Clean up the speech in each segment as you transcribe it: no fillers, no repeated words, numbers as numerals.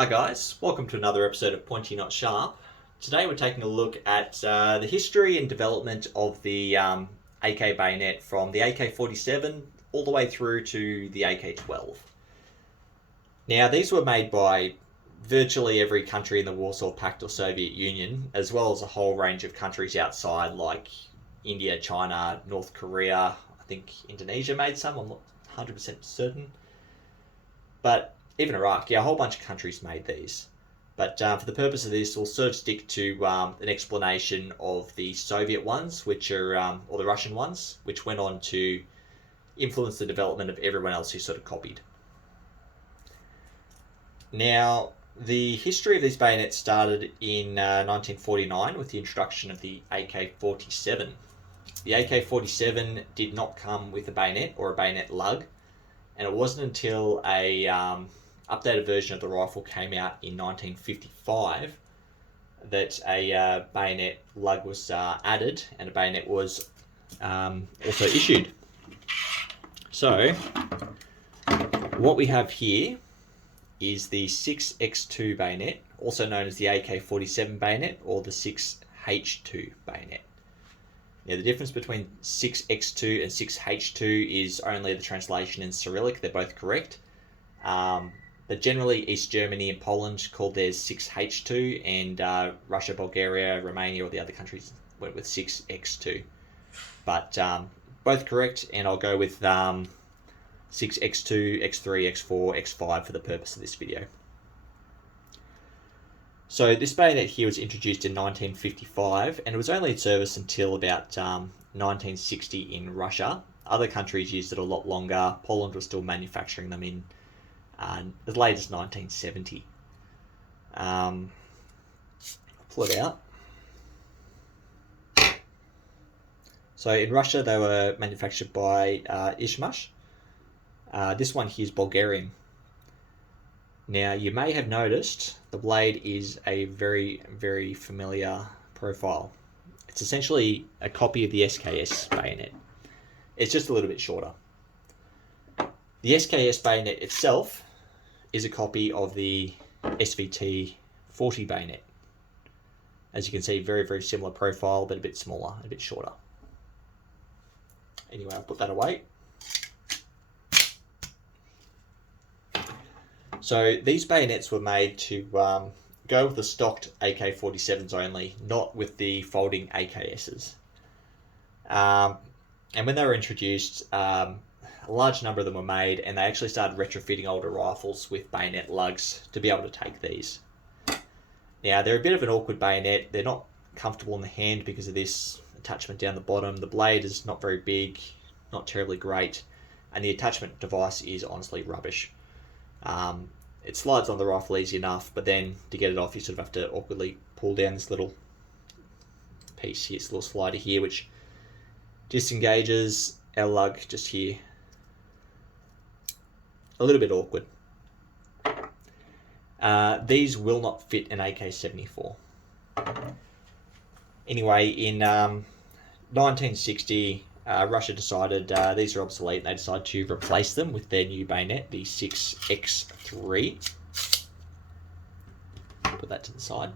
Hi guys, welcome to another episode of Pointy Not Sharp. Today we're taking a look at the history and development of the AK bayonet from the AK47 all the way through to the AK12. Now these were made by virtually every country in the Warsaw Pact or Soviet Union, as well as a whole range of countries outside like India, China, North Korea. I think Indonesia made some, I'm not 100% certain. But even Iraq, a whole bunch of countries made these. But for the purpose of this, we'll sort of stick to an explanation of the Soviet ones, which are, or the Russian ones, which went on to influence the development of everyone else who sort of copied. Now, the history of these bayonets started in 1949 with the introduction of the AK47. The AK47 did not come with a bayonet or a bayonet lug, and it wasn't until a updated version of the rifle came out in 1955 that a bayonet lug was added and a bayonet was also issued. So what we have here is the 6x2 bayonet, also known as the AK47 bayonet or the 6H2 bayonet. Now the difference between 6x2 and 6H2 is only the translation in Cyrillic. They're both correct. But generally East Germany and Poland called theirs 6H2, and Russia, Bulgaria, Romania, or the other countries went with 6x2. But both correct, and I'll go with 6x2, x3, x4, x5 for the purpose of this video. So this bayonet here was introduced in 1955, and it was only in service until about 1960 in Russia. Other countries used it a lot longer. Poland was still manufacturing them in as late as 1970. I'll pull it out. So in Russia, they were manufactured by Ishmash. This one here is Bulgarian. Now, you may have noticed the blade is a very, very familiar profile. It's essentially a copy of the SKS bayonet. It's just a little bit shorter. The SKS bayonet itself is a copy of the SVT 40 bayonet. As you can see, very, very similar profile, but a bit smaller, a bit shorter. Anyway, I'll put that away. So these bayonets were made to go with the stocked AK-47s only, not with the folding AKSs. And when they were introduced, a large number of them were made, and they actually started retrofitting older rifles with bayonet lugs to be able to take these. Now, they're a bit of an awkward bayonet. They're not comfortable in the hand because of this attachment down the bottom. The blade is not very big, not terribly great, and the attachment device is honestly rubbish. It slides on the rifle easy enough, but then to get it off, you sort of have to awkwardly pull down this little piece here, this little slider here, which disengages our lug just here. A little bit awkward. These will not fit an AK-74. Anyway, in 1960, Russia decided these are obsolete, and they decided to replace them with their new bayonet, the 6x3. Put that to the side.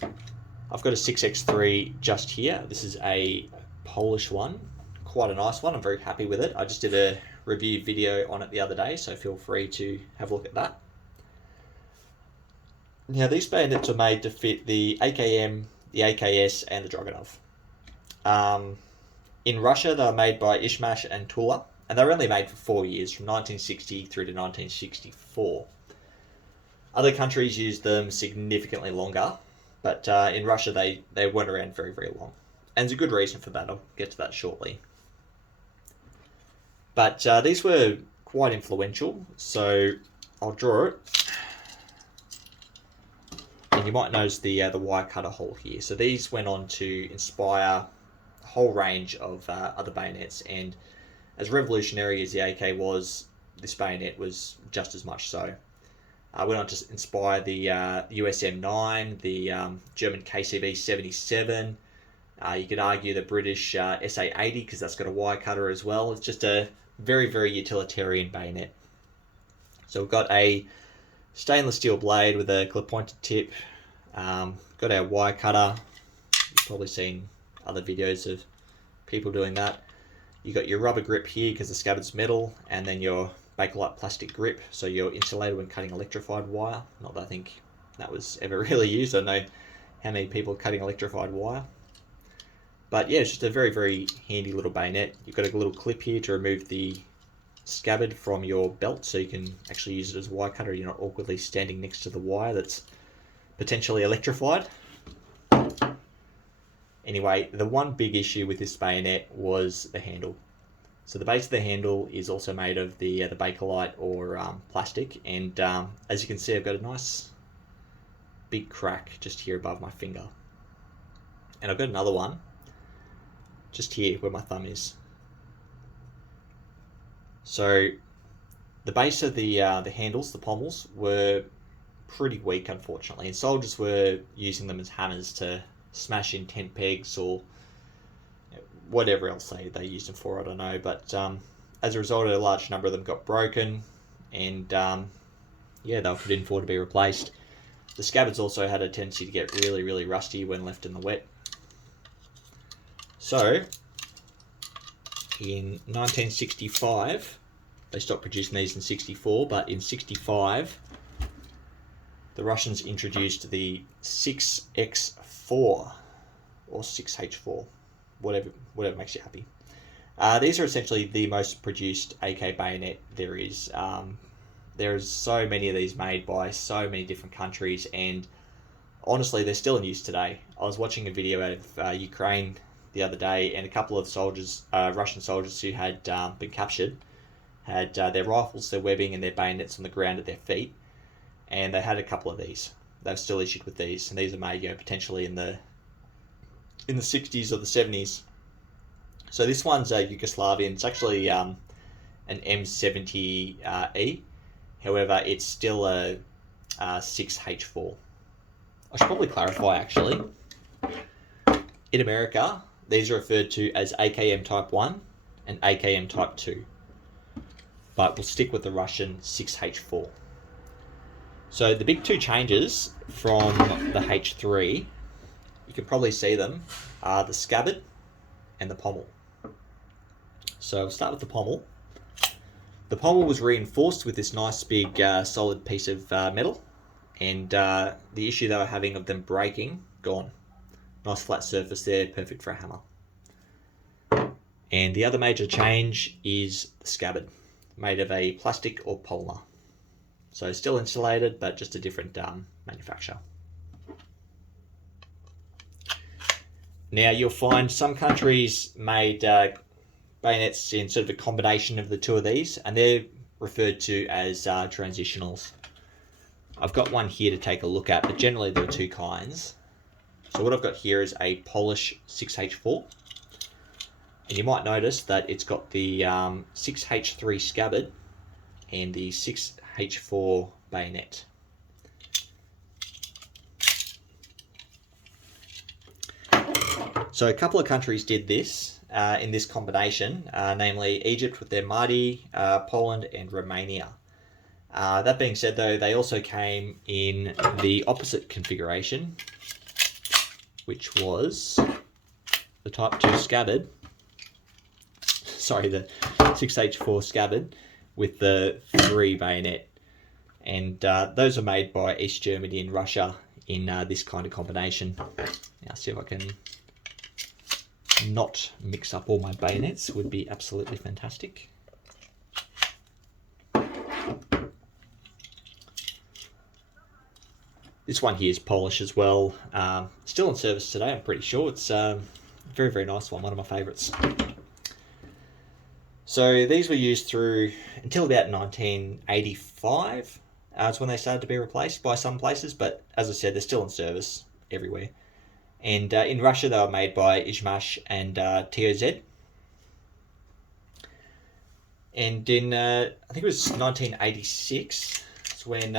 I've got a 6x3 just here. This is a Polish one, quite a nice one. I'm very happy with it. I just did a review video on it the other day, so feel free to have a look at that. Now these bayonets are made to fit the AKM, the AKS, and the Dragunov. In Russia, they were made by Ishmash and Tula, and they were only made for 4 years, from 1960 through to 1964. Other countries used them significantly longer, but in Russia, they weren't around very, very long. And there's a good reason for that. I'll get to that shortly. But these were quite influential, so I'll draw it. And you might notice the wire cutter hole here. So these went on to inspire whole range of other bayonets, and as revolutionary as the AK was, this bayonet was just as much so. Went on to inspire the US M9, the German KCB 77. You could argue the British SA 80 because that's got a wire cutter as well. It's just a very, very utilitarian bayonet. So we've got a Stainless steel blade with a clip pointed tip. Got our wire cutter. You've probably seen other videos of people doing that. You got your rubber grip here because the scabbard's metal, and then your Bakelite plastic grip, so you're insulated when cutting electrified wire. Not that I think that was ever really used. I don't know how many people are cutting electrified wire. But yeah, it's just a very, very handy little bayonet. You've got a little clip here to remove the scabbard from your belt, so you can actually use it as a wire cutter. You're not awkwardly standing next to the wire that's potentially electrified. Anyway, the one big issue with this bayonet was the handle. So the base of the handle is also made of the Bakelite or plastic, and as you can see, I've got a nice big crack just here above my finger. And I've got another one just here where my thumb is. So the base of the handles, the pommels, were pretty weak, unfortunately, and soldiers were using them as hammers to smash in tent pegs or whatever else they used them for, I don't know. But as a result, a large number of them got broken, and yeah, they were put in for to be replaced. The scabbards also had a tendency to get really, really rusty when left in the wet. So in 1965, they stopped producing these in 64, but in 65, the Russians introduced the 6X4 or 6H4, whatever makes you happy. These are essentially the most produced AK bayonet there is. There's so many of these made by so many different countries, and honestly, they're still in use today. I was watching a video out of Ukraine the other day, and a couple of soldiers, Russian soldiers who had been captured, had their rifles, their webbing, and their bayonets on the ground at their feet, and they had a couple of these. They've still issued with these, and these are made, potentially in the 60s or the 70s. So this one's Yugoslavian. It's actually an M70E. However, it's still a 6H4. I should probably clarify, actually. In America, these are referred to as AKM Type 1 and AKM Type 2. But we'll stick with the Russian 6H4. So the big two changes from the H3, you can probably see them, are the scabbard and the pommel. So we'll start with the pommel. The pommel was reinforced with this nice big solid piece of metal, and the issue they were having of them breaking, gone. Nice flat surface there, perfect for a hammer. And the other major change is the scabbard, made of a plastic or polymer. So still insulated, but just a different manufacturer. Now you'll find some countries made bayonets in sort of a combination of the two of these, and they're referred to as transitionals. I've got one here to take a look at, but generally there are two kinds. So what I've got here is a Polish 6H4, and you might notice that it's got the 6H3 scabbard and the 6H4 bayonet. So a couple of countries did this in this combination, namely Egypt with their Mahdi, Poland and Romania. That being said though, they also came in the opposite configuration, which was the Type 2 scabbard, the 6H4 scabbard with the 3 bayonet. And those are made by East Germany and Russia in this kind of combination. Now see if I can not mix up all my bayonets, would be absolutely fantastic. This one here is Polish as well. Still in service today, I'm pretty sure. It's a very, very nice one of my favourites. So these were used through until about 1985. It's when they started to be replaced by some places, but as I said, they're still in service everywhere. And in Russia, they were made by Izhmash and TOZ. And in, I think it was 1986, it's when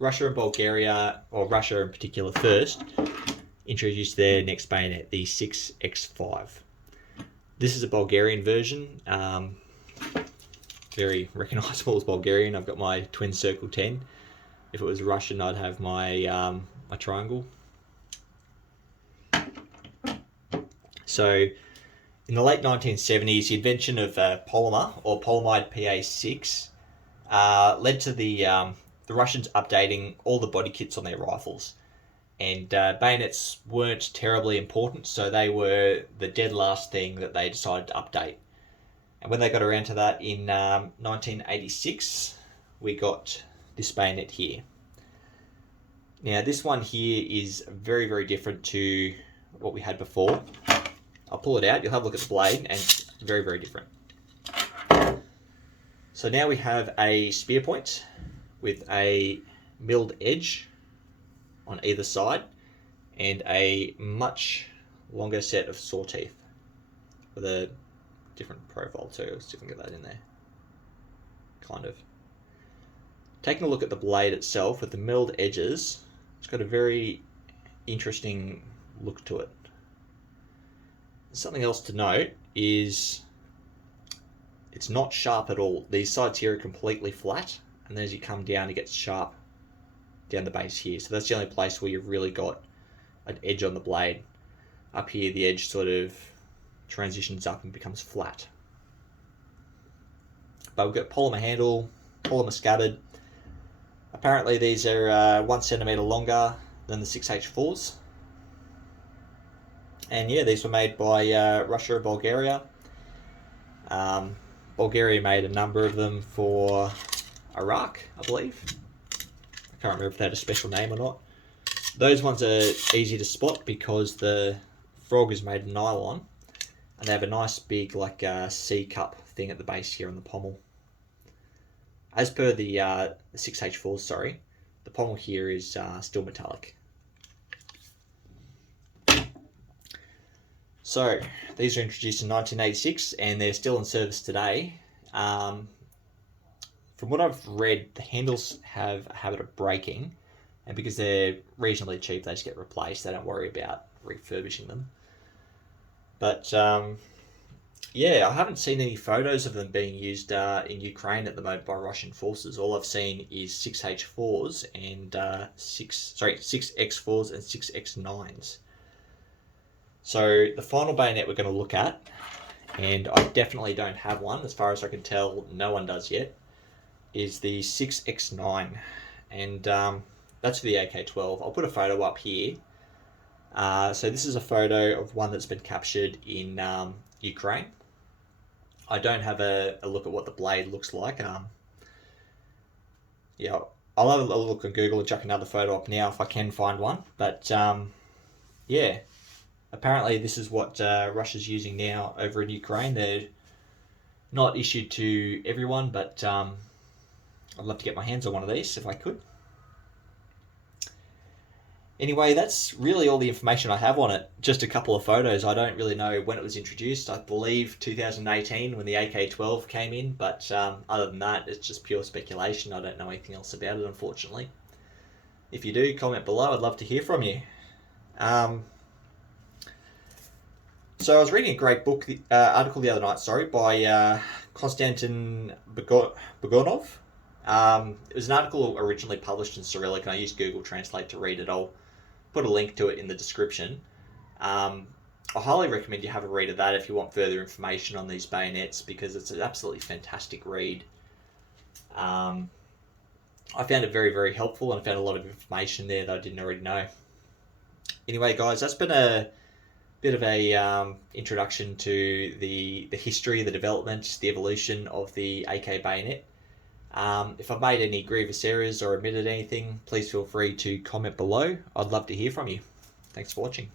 Russia and Bulgaria, or Russia in particular first, introduced their next bayonet, the 6X5. This is a Bulgarian version. very recognisable as Bulgarian. I've got my twin circle 10. If it was Russian, I'd have my my triangle. So in the late 1970s, the invention of polymer, or polyamide PA6, led to the Russians updating all the body kits on their rifles. And bayonets weren't terribly important, so they were the dead last thing that they decided to update. And when they got around to that in 1986, we got this bayonet here. Now this one here is very, very different to what we had before. I'll pull it out, you'll have a look at the blade, and it's very, very different. So now we have a spear point with a milled edge on either side and a much longer set of saw teeth with a different profile too. Let's see if we can get that in there. Kind of. Taking a look at the blade itself with the milled edges, it's got a very interesting look to it. Something else to note is it's not sharp at all. These sides here are completely flat, and then as you come down, it gets sharp down the base here. So that's the only place where you've really got an edge on the blade. Up here, the edge sort of transitions up and becomes flat. But we've got polymer handle, polymer scabbard. Apparently these are 1 centimeter longer than the 6H4s. And yeah, these were made by Russia and Bulgaria. Bulgaria made a number of them for Iraq, I believe. I can't remember if they had a special name or not. Those ones are easy to spot because the frog is made of nylon, and they have a nice big like C cup thing at the base here on the pommel. As per the 6H4s, sorry, the pommel here is still metallic. So these were introduced in 1986 and they're still in service today. From what I've read, the handles have a habit of breaking, and because they're reasonably cheap, they just get replaced. They don't worry about refurbishing them. But yeah, I haven't seen any photos of them being used in Ukraine at the moment by Russian forces. All I've seen is 6H4s and 6X4s and 6X9s. So the final bayonet we're going to look at, and I definitely don't have one, as far as I can tell, no one does yet, is the 6X9, and that's for the AK12. I'll put a photo up here. So this is a photo of one that's been captured in Ukraine. I don't have a look at what the blade looks like. Yeah, I'll have a look on Google and chuck another photo up now if I can find one. But yeah, apparently this is what Russia's using now over in Ukraine. They're not issued to everyone, but I'd love to get my hands on one of these if I could. Anyway, that's really all the information I have on it. Just a couple of photos. I don't really know when it was introduced. I believe 2018 when the AK12 came in, but other than that, it's just pure speculation. I don't know anything else about it, unfortunately. If you do, comment below. I'd love to hear from you. So I was reading a great book, article the other night, by Konstantin Bagonov. It was an article originally published in Cyrillic, and I used Google Translate to read it. I'll put a link to it in the description. I highly recommend you have a read of that if you want further information on these bayonets, because it's an absolutely fantastic read. I found it very, very helpful, and I found a lot of information there that I didn't already know. Anyway, guys, that's been a bit of a introduction to the history, the development, the evolution of the AK bayonet. If I've made any grievous errors or omitted anything, please feel free to comment below. I'd love to hear from you. Thanks for watching.